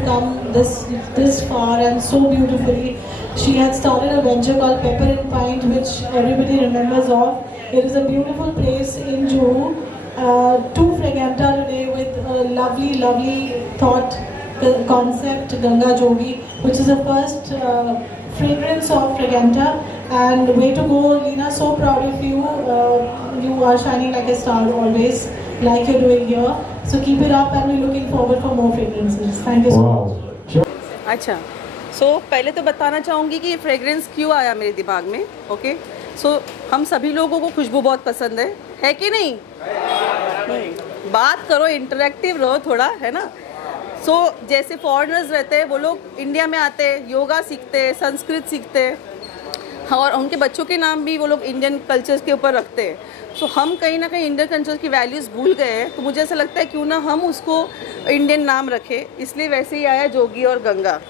to come this far and so beautifully. She had started a venture called Pepper and Pint, which everybody remembers of. It is a beautiful place in Juhu. To Fraganta today with a lovely thought concept, Ganga Jogi, which is the first fragrance of Fraganta. And way to go, Leena, so proud of you. You are shining like a star always, like you're doing here. So keep it up and we're looking forward for more fragrances. Thank you so much. अच्छा, पहले तो बताना चाहूँगी कि ये fragrance क्यों आया मेरे दिमाग में. ओके, हम सभी लोगों को खुशबू बहुत पसंद है कि नहीं? बात करो, इंटरेक्टिव रहो थोड़ा, है ना. जैसे फॉरेनर्स रहते हैं, वो लोग इंडिया में आते हैं, योगा सीखते हैं, संस्कृत सीखते हैं, और उनके बच्चों के नाम भी वो लोग इंडियन कल्चर्स के ऊपर रखते हैं. हम कहीं ना कहीं इंडियन कल्चर की वैल्यूज़ भूल गए हैं. तो मुझे ऐसा लगता है क्यों ना हम उसको इंडियन नाम रखें, इसलिए वैसे ही आया जोगी और गंगा.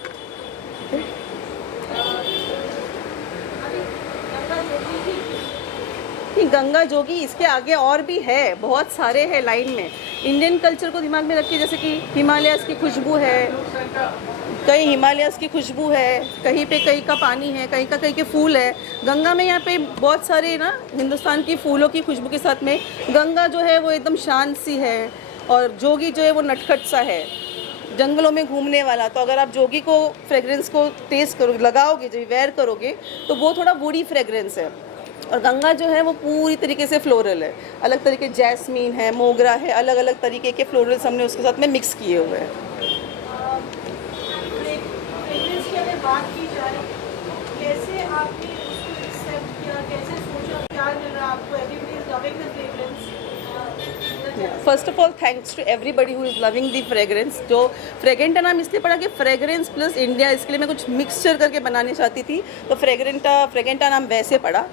गंगा जोगी, इसके आगे और भी है, बहुत सारे हैं लाइन में. इंडियन कल्चर को दिमाग में रखिए, जैसे कि हिमालयस की खुशबू है, कहीं हिमालयस की खुशबू है, कहीं पे कहीं का पानी है, कहीं के फूल है. गंगा में यहाँ पे बहुत सारे ना हिंदुस्तान की फूलों की खुशबू के साथ में गंगा जो है वो एकदम शांत सी है, और जोगी जो है वो नटखट सा है, जंगलों में घूमने वाला. तो अगर आप जोगी को फ्रेग्रेंस को टेस्ट करोगे, लगाओगे, जब वेयर करोगे, तो वो थोड़ा वुडी फ्रेग्रेंस है. और गंगा जो है वो पूरी तरीके से फ्लोरल है, अलग तरीके, जैस्मीन है, मोगरा है, अलग अलग तरीके के फ्लोरल्स हमने उसके साथ में मिक्स किए हुए हैं. बात की जाए, कैसे आपने उसको एक्सेप्ट किया, कैसे सोचा, क्या मिल रहा आपको? Everybody is loving the fragrance. First of all thanks to everybody who is loving the fragrance. जो फ्रेगेंटा नाम इसलिए पड़ा कि फ्रेग्रेंस प्लस इंडिया, इसके लिए मैं कुछ मिक्सचर करके बनानी चाहती थी, तो फ्रेगेंटा नाम वैसे पड़ा.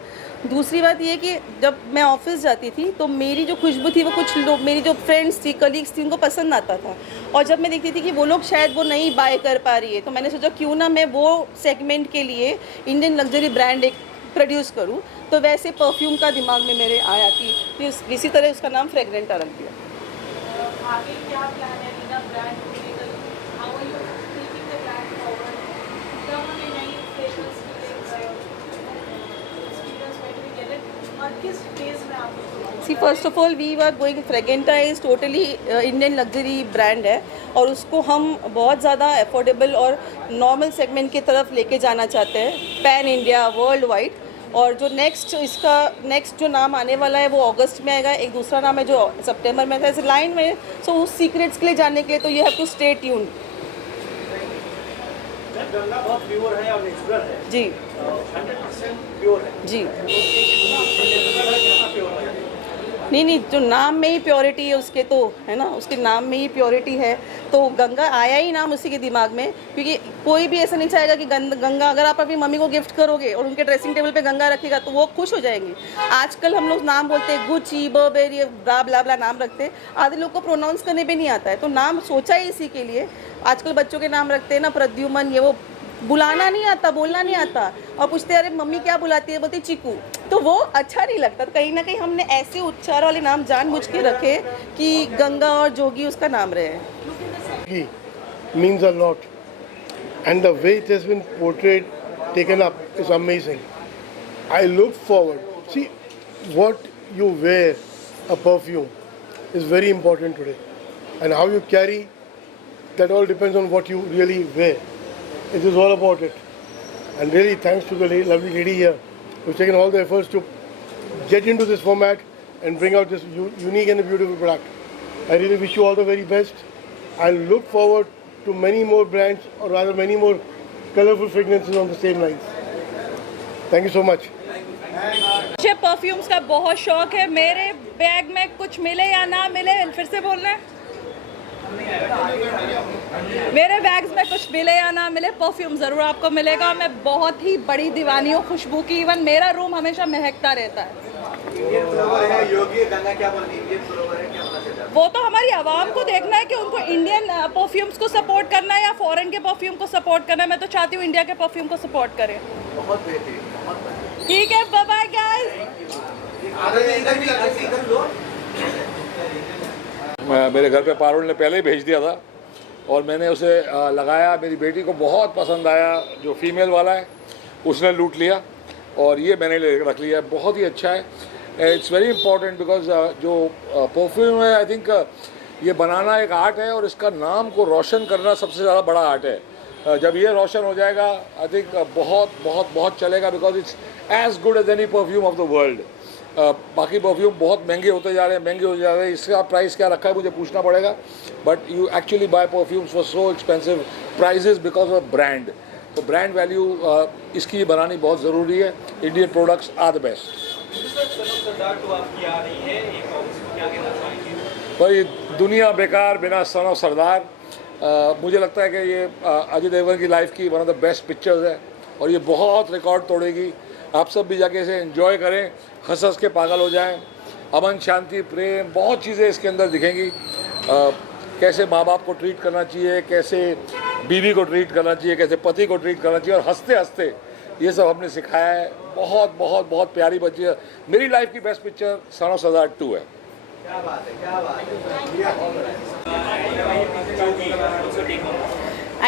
दूसरी बात ये कि जब मैं ऑफिस जाती थी तो मेरी जो खुशबू थी वो कुछ लोग, मेरी जो फ्रेंड्स थी, कलीग्स थी, उनको पसंद आता था. और जब मैं देखती थी कि वो लोग शायद वो नहीं बाय कर पा रही है, तो मैंने सोचा क्यों ना मैं वो सेगमेंट के लिए इंडियन लग्जरी ब्रांड एक प्रोड्यूस करूं. तो वैसे परफ्यूम का दिमाग में मेरे आया कि इसी तरह उसका नाम फ्रेगरेंटा रख दिया. आगे क्या प्लान है लीना ब्रांड को लेकर? How are you taking the brand forward? क्या हमें नई फ्रेग्रेंस एक्सपीरियंस में भी गेट इट, और किस फेज में आप उसको? See, first of all we are going, Fragenta is totally Indian luxury brand है, और उसको हम बहुत ज़्यादा अफोर्डेबल और नॉर्मल सेगमेंट की तरफ लेके जाना चाहते हैं, पैन इंडिया, वर्ल्ड वाइड. और जो नेक्स्ट जो नाम आने वाला है वो अगस्त में आएगा. एक दूसरा नाम है जो सितंबर में था, ऐसे लाइन में. उस सीक्रेट्स के लिए जानने के लिए तो you have to stay tuned. Ganga बहुत प्योर है और नेचुरल है जी, 100% प्योर है जी. प्योर है. नहीं, जो नाम में ही प्योरिटी है उसके, तो है ना, उसके नाम में ही प्योरिटी है. तो गंगा आया ही नाम उसी के दिमाग में, क्योंकि कोई भी ऐसा नहीं चाहेगा कि गंगा, अगर आप अपनी मम्मी को गिफ्ट करोगे और उनके ड्रेसिंग टेबल पे गंगा रखेगा तो वो खुश हो जाएंगी. आजकल हम लोग नाम बोलते हैं, गुची, बर्बेरी, ब्ला ब्ला ब्ला नाम रखते हैं. आधे लोग को प्रोनाउंस करने भी नहीं आता है, तो नाम सोचा ही इसी के लिए. आजकल बच्चों के नाम रखते हैं ना, प्रद्युमन, ये वो, बुलाना नहीं आता, बोलना नहीं आता, और पूछते अरे मम्मी क्या बुलाती है, बोलती चीकू. तो वो अच्छा नहीं लगता. तो कहीं ना कहीं हमने ऐसे उच्चार वाले नाम जानबूझ के रखे कि गंगा और जोगी उसका नाम रहे. He means a lot, and the way it has been portrayed, taken up, is amazing. I look forward. See, what you wear, a perfume, is very important today, and how you carry, that all depends on what you really wear. It is all about it. And really thanks to the lovely lady here who's taken all the efforts to get into this format and bring out this unique and beautiful product. I really wish you all the very best. I look forward to many more brands, or rather many more colorful fragrances on the same lines. Thank you so much. मुझे perfumes का बहुत शौक है. मेरे bag में कुछ मिले या ना मिले, फिर से बोलना है, मेरे बैग्स में कुछ मिले या ना मिले, परफ्यूम ज़रूर आपको मिलेगा. मैं बहुत ही बड़ी दीवानी हूँ खुशबू की. इवन मेरा रूम हमेशा महकता रहता है. वो तो हमारी आवाम को देखना है कि उनको इंडियन परफ्यूम्स को सपोर्ट करना है या फॉरेन के परफ्यूम को सपोर्ट करना है. मैं तो चाहती हूँ इंडिया के परफ्यूम को सपोर्ट करें. ठीक है, बाय बाय गाइस. मेरे घर पे पारुल ने पहले ही भेज दिया था और मैंने उसे लगाया, मेरी बेटी को बहुत पसंद आया, जो फीमेल वाला है उसने लूट लिया और ये मैंने रख लिया। बहुत ही अच्छा है। इट्स वेरी इंपॉर्टेंट बिकॉज जो परफ्यूम है, आई थिंक ये बनाना एक आर्ट है और इसका नाम को रोशन करना सबसे ज़्यादा बड़ा आर्ट है। जब ये रोशन हो जाएगा आई थिंक बहुत बहुत बहुत चलेगा, because it's as good as any perfume of the world. बाकी परफ्यूम बहुत महंगे होते जा रहे हैं, इसका प्राइस क्या रखा है मुझे पूछना पड़ेगा, but you actually buy perfumes for so expensive prices because of brand. तो ब्रांड वैल्यू इसकी बनानी बहुत ज़रूरी है। Indian products are the best. भाई दुनिया बेकार बिना सन ऑफ सरदार, मुझे लगता है कि ये अजय देवगन की लाइफ की one of the best pictures है और ये बहुत रिकॉर्ड तोड़ेगी। आप सब भी जाके इसे एंजॉय करें, हंस हंस के पागल हो जाएं। अमन, शांति, प्रेम, बहुत चीज़ें इसके अंदर दिखेंगी। कैसे माँ बाप को ट्रीट करना चाहिए, कैसे बीवी को ट्रीट करना चाहिए, कैसे पति को ट्रीट करना चाहिए, और हंसते हंसते ये सब हमने सिखाया है। बहुत बहुत बहुत प्यारी बच्ची है। मेरी लाइफ की बेस्ट पिक्चर सन ऑफ सरदार 2 है। क्या बात है, क्या बात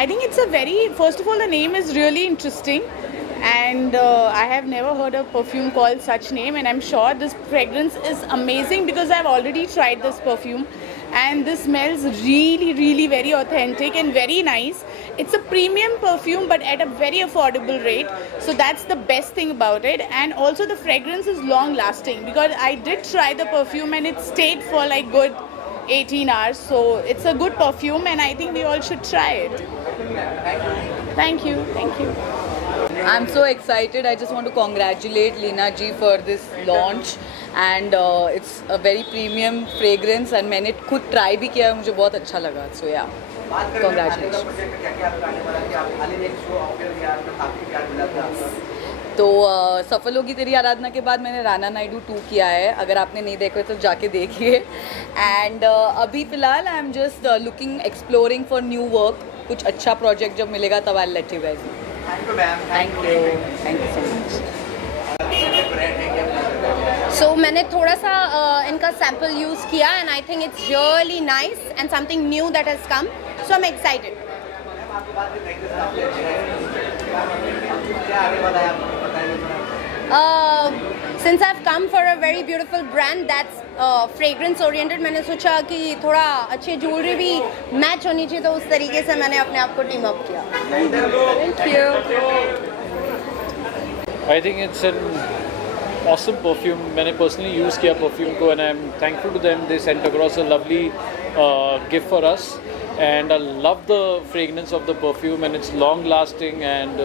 I think it's a very, first of all, the name is really interesting, and I have never heard a perfume called such name, and I'm sure this fragrance is amazing because I've already tried this perfume, and this smells really, really very authentic and very nice. It's a premium perfume but at a very affordable rate, so that's the best thing about it. And also the fragrance is long lasting because I did try the perfume and it stayed for like good 18 hours, so it's a good perfume and I think we all should try it. Thank you. Thank you. I'm so excited. I just want to congratulate Leena ji for this launch, and it's a very premium fragrance and मैंने खुद try भी किया, मुझे बहुत अच्छा लगा. So yeah, congratulations. तो सफल होगी तेरी आराधना के बाद मैंने राना नायडू 2 किया है, अगर आपने नहीं देखा तो जाके देखिए. एंड अभी फ़िलहाल I am just looking exploring for new work. कुछ अच्छा प्रोजेक्ट जब मिलेगा तब I let you guys know. Thank you so much. So मैंने थोड़ा सा इनका सैम्पल यूज़ किया and I think it's really nice and something new that has come, so I am excited. Since I've come for a very beautiful brand that's fragrance oriented, मैंने सोचा कि थोड़ा अच्छी ज्वेलरी भी मैच होनी चाहिए, तो उस तरीके से मैंने अपने आप को टीम अप किया. Thank you. I think it's an awesome perfume. मैंने personally use किया perfume को and I'm thankful to them. They sent across a lovely gift for us. And I love the fragrance of the perfume and it's long lasting, and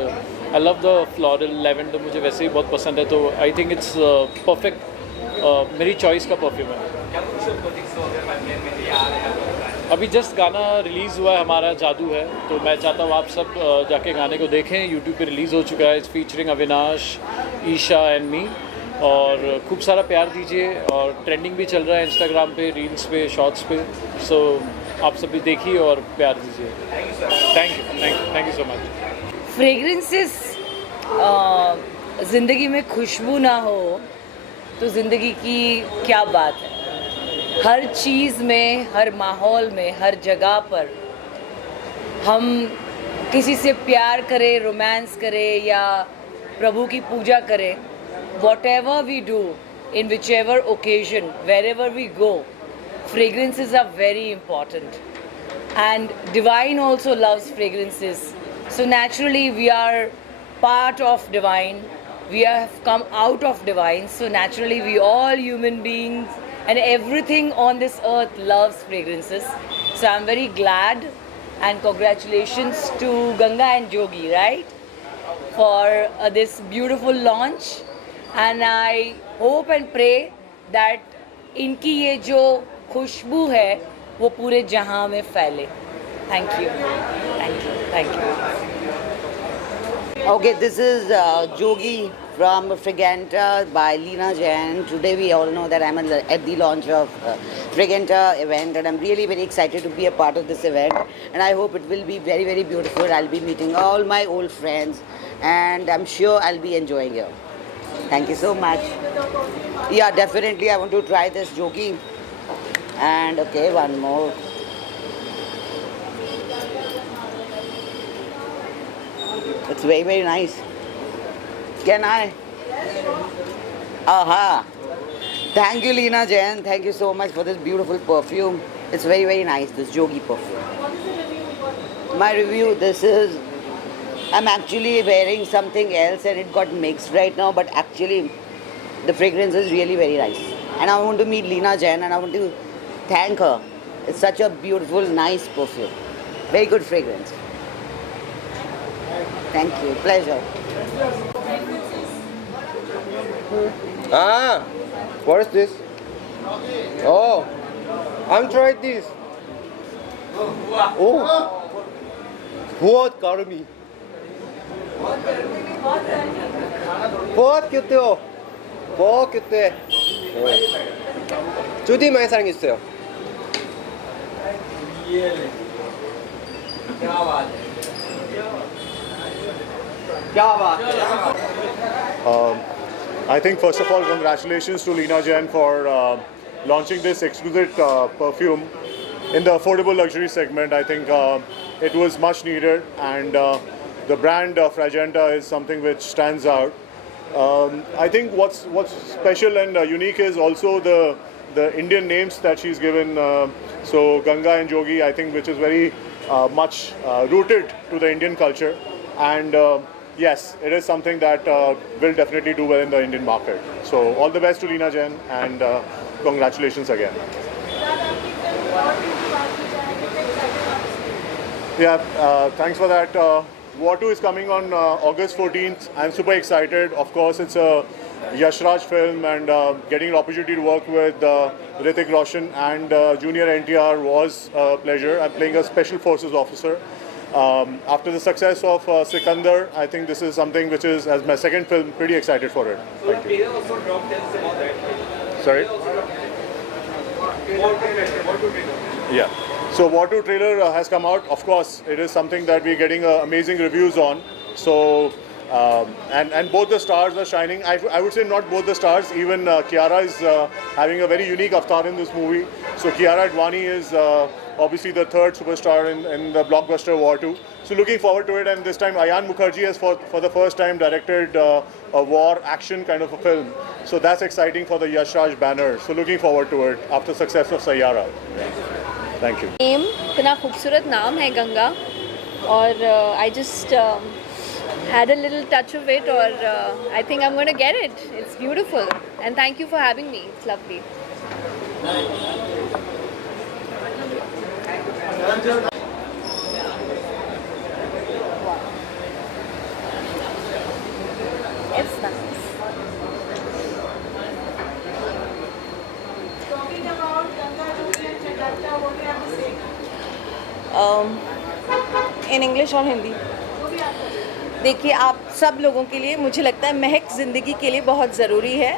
I love the floral lavender, मुझे वैसे ही बहुत पसंद है, तो I think it's perfect. मेरी choice का perfume है. अभी जस्ट गाना रिलीज़ हुआ है हमारा, जादू है, तो मैं चाहता हूँ आप सब जाके गाने को देखें. यूट्यूब पे रिलीज़ हो चुका है. It's featuring Avinash, Isha and me, और खूब सारा प्यार दीजिए. और ट्रेंडिंग भी चल रहा है इंस्टाग्राम पे, रील्स पे, शॉर्ट्स पे. सो आप सब भी देखिए और प्यार दीजिए. Thank you so much. Fragrances, ज़िंदगी में खुशबू ना हो तो ज़िंदगी की क्या बात है. हर चीज़ में, हर माहौल में, हर जगह पर हम किसी से प्यार करें, रोमांस करें या प्रभु की पूजा करें, whatever we do, in whichever occasion, wherever we go, fragrances are very important, and divine also loves fragrances, so naturally we are part of divine, we have come out of divine, so naturally we all human beings and everything on this earth loves fragrances. So I'm very glad, and congratulations to Ganga and Jogi, right, for this beautiful launch, and I hope and pray that इनकी ये जो खुशबू है वो पूरे जहां में फैले. Thank you. Okay, this is Jogi from Fraganta by Leena Jain. Today we all know that I'm at the launch of Fraganta event, and I'm really very excited to be a part of this event, and I hope it will be very, very beautiful. I'll be meeting all my old friends and I'm sure I'll be enjoying it. Thank you so much. Yeah, definitely I want to try this Jogi. And okay, one more. It's very, very nice. Can I? Aha. Thank you, Leena Jain. Thank you so much for this beautiful perfume. It's very, very nice, this Jogi perfume. My review, this is, I'm actually wearing something else and it got mixed right now, but actually the fragrance is really very nice. And I want to meet Leena Jain and I want to thank her. It's such a beautiful, nice perfume. Very good fragrance. Thank you. Pleasure. Ah, what is this? Oh, I'm trying this. Oh, बहुत गर्मी. बहुत cute हो. बहुत cute. 주디 많이 사랑했어요. क्या बात है? क्या बात है? I think first of all, congratulations to Leena Jain for launching this exquisite perfume in the affordable luxury segment. I think it was much needed, and the brand Fragenta is something which stands out. I think what's special and unique is also the Indian names that she's given. So Ganga and Jogi, I think, which is very much rooted to the Indian culture, and yes, it is something that will definitely do well in the Indian market. So all the best to Leena Jain, and congratulations again. Yeah, thanks for that. War 2 is coming on August 14th. I'm super excited. Of course, it's a Yash Raj film, and getting an opportunity to work with Hrithik Roshan and Junior NTR was a pleasure. I'm playing a Special Forces officer. After the success of Sikandar, I think this is something which is, as my second film, pretty excited for it. Thank you. Sorry? Yeah. So War 2 trailer has come out. Of course, it is something that we're getting amazing reviews on. So, and both the stars are shining. I would say not both the stars. Even Kiara is having a very unique avatar in this movie. So Kiara Advani is obviously the third superstar in the blockbuster War 2. So looking forward to it. And this time Ayan Mukherjee has for the first time directed a war action kind of a film. So that's exciting for the Yash Raj banner. So looking forward to it after success of Sayyara. Thank you. Name इतना खूबसूरत नाम है गंगा, और I just had a little touch of it, or I think I'm going to get it. It's beautiful, and thank you for having me. It's lovely. It's nice. Talking about Ganga, Jogi and Fragenta, what do you have to say? In English और हिंदी. देखिए, आप सब लोगों के लिए मुझे लगता है महक ज़िंदगी के लिए बहुत ज़रूरी है,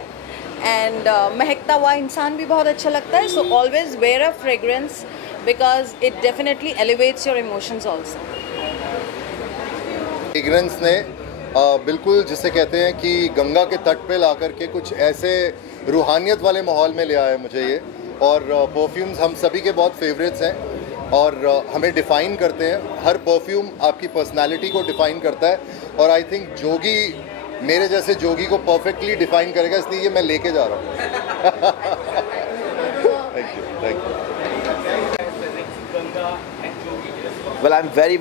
एंड महकता हुआ इंसान भी बहुत अच्छा लगता है. So always wear a fragrance because it definitely elevates your emotions also. Fragrance ने बिल्कुल जिसे कहते हैं कि गंगा के तट पे ला करके कुछ ऐसे रूहानियत वाले माहौल में ले आया मुझे ये. और परफ्यूम्स हम सभी के बहुत फेवरेट्स हैं और हमें डिफ़ाइन करते हैं. हर परफ्यूम आपकी पर्सनालिटी को डिफ़ाइन करता है, और आई थिंक जोगी मेरे जैसे जोगी को परफेक्टली डिफ़ाइन करेगा, इसलिए ये मैं लेके जा रहा हूँ. Thank you. Well, I'm very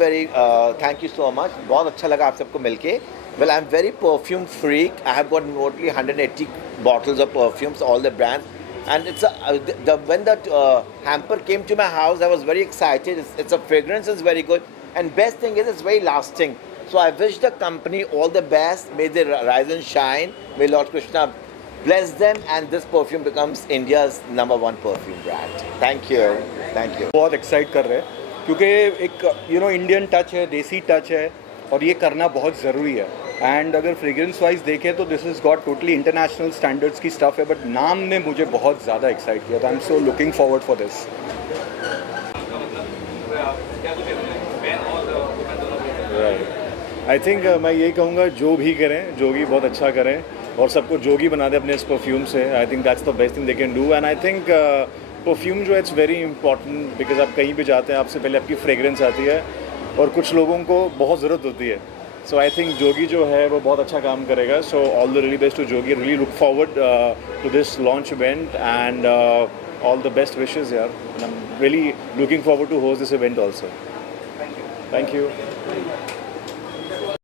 thank you so much. बहुत अच्छा लगा आप सबको मिलके. Well, I'm very perfume freak. I have got totally 180 bottles of perfumes, all the brands. And it's when that hamper came to my house, I was very excited. It's a fragrance is very good, and best thing is it's very lasting. So I wish the company all the best. May they rise and shine. May Lord Krishna bless them, and this perfume becomes India's #1 perfume brand. Thank you. बहुत excite कर रहे हैं क्योंकि एक Indian touch है, देसी touch है, और ये करना बहुत ज़रूरी है. एंड अगर फ्रेग्रेंस वाइज देखें तो this is got totally international standards की स्टफ़ है, बट नाम ने मुझे बहुत ज़्यादा एक्साइट किया था. I am so looking forward for this. I think मैं यही कहूँगा, जो भी करें जोगी बहुत अच्छा करें और सबको जोगी बना दें अपने इस परफ्यूम से. I think that's the best thing they can do. And I think perfume जो है इट्स वेरी इंपॉर्टेंट, बिकॉज आप कहीं भी जाते हैं आपसे पहले आपकी फ्रेग्रेंस आती है, और कुछ लोगों को बहुत ज़रूरत होती है. सो आई थिंक जोगी जो है वो बहुत अच्छा काम करेगा. So all the really best to Jogi. Really look forward to this launch event and all the best wishes here. And I'm really looking forward to host this event also. Thank you.